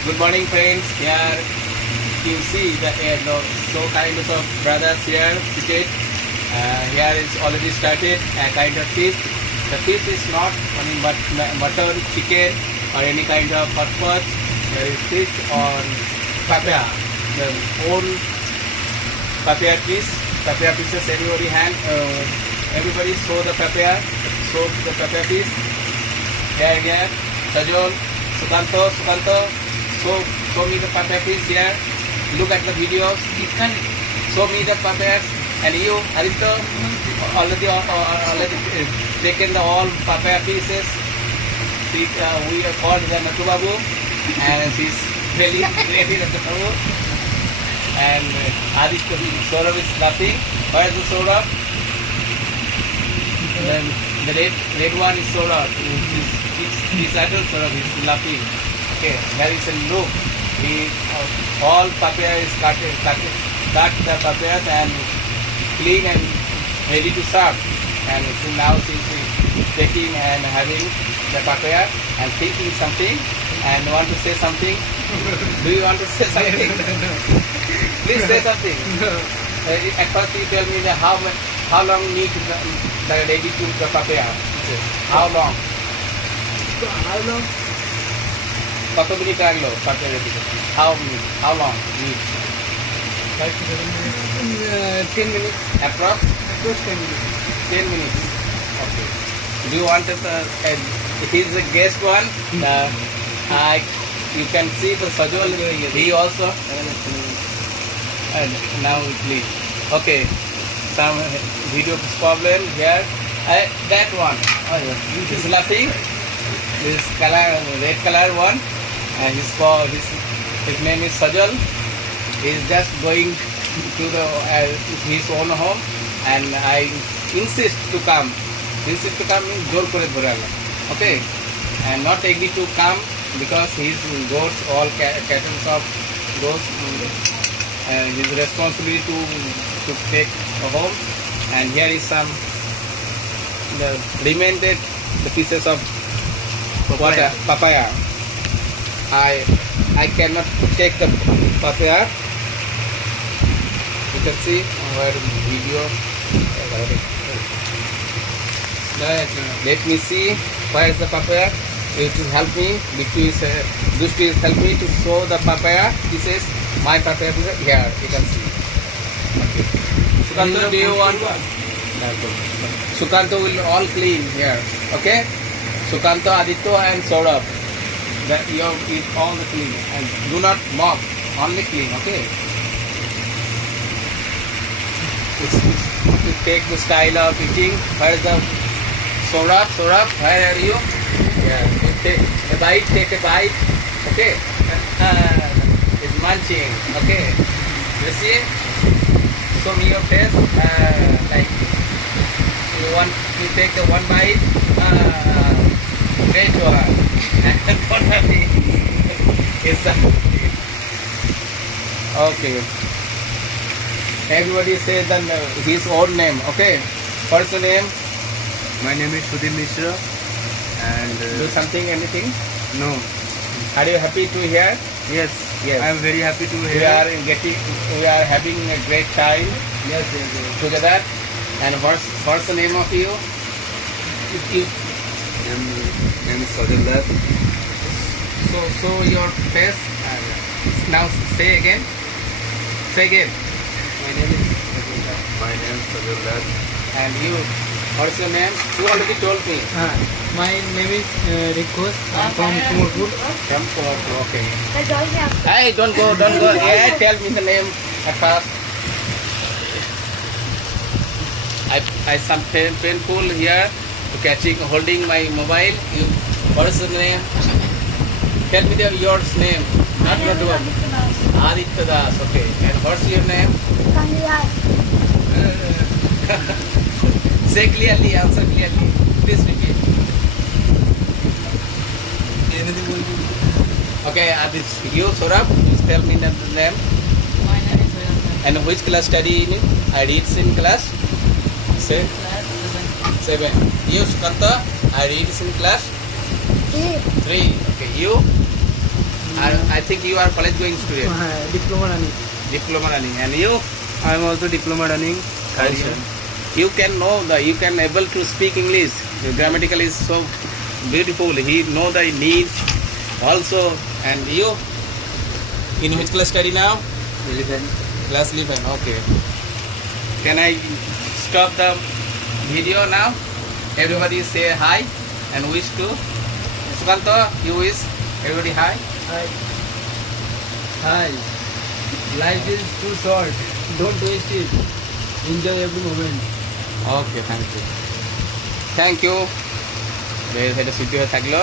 Good morning, friends. Here you see the so kind of brothers here seated. Here is already started a kind of feast. The feast is not only mutton, chicken, or any kind of hot pot. There is feast on papaya, the own papaya piece. Papaya pieces. Everybody show the papaya. Show the papaya piece. Here. Sajol, Sukanto. Show me the papaya piece here. Look at the videos. Show me the papayas. And you, Arito, already taken the all papaya pieces. We are called the Natubabu, and she's really ready at the Tabu. And Aditya, Saurabh is laughing. Where is the Saurabh? The red one is Saurabh. His idol Saurabh is laughing. Okay, there is a look. All papaya is cut the papayas and clean and ready to serve. And so now she's taking and having the papaya and thinking something and want to say something. Do you want to say something? Please say something. At first you tell me that how long need the ready to the papaya? How long? কত minute লাগলো Papiya ready করতে? How long need? 5 to 7 minutes. 10 minutes. Approx? 10 minutes. 10 minutes. Okay. Do you want it? It is the guest one. You can see the Sajol. He also. And now please. Okay. Some video problem here. That one. This laughing. This color, red color one. His name is Sajal. He is just going to his own home, and I insist to come. Insist to come means jor kore dhorala. Okay, and not agree to come because his goats, all cattle of goats, his responsibility to take home. And here is some the remainder the pieces of papaya. I cannot take the papaya. You can see where video. Let me see where is the papaya. It will help me. Dushti is help me to show the papaya pieces. My papaya pieces here. You can see. Okay. Sukanto, do you want? Sukanto will all clean here. Okay. Sukanto, Aditya, and Saurabh. You eat all the clean and do not mop, only clean. Okay. To take the style of eating. Where is the Saurabh? Saurabh, where are you? Yeah. You take a bite. Okay. It's munching. Okay. You see? Show me your face. Like you want to take the one bite. Great one. Okay. Everybody says his own name. Okay. What's the name? My name is Sudhir Mishra, and Do something, anything? no, Are you happy to hear? yes, Yes. I am very happy to We hear. are having a great time Yes. together. And what's the name of you? Name is Sajal Das. So your face. Now say again. Say again. My name is Sajal Das. And you, what's your name? You already told me. My name is Rikos. I'm from Kumurpur. Okay. Hey, don't go. Yeah, tell me the name at first. I some painful here to holding my mobile. What is the name? Tell me your name. Not one. Aditya Das. Okay. And what's your name? Say clearly. Answer clearly. Please repeat. Okay, Aditya. You, Saurabh, please tell me the name. My name is Vedanta. And which class study in? I read in class? Say. Class 7. You, Sukanta, I read in class 3. Okay, you? I think you are college going student. Diploma running. Diploma running. And you? I am also diploma running. Also. You can know you can able to speak English. The grammatical is so beautiful. He know the needs also. And you? In which class study now? 11. Class 11. Okay. Can I stop the video now? Everybody say hi and wish to. Sukanto, you wish everybody hi. Hi. Life is too short. Don't waste it. Enjoy every moment. Okay, thank you. Thank you. এটা city হয়ে থাকলো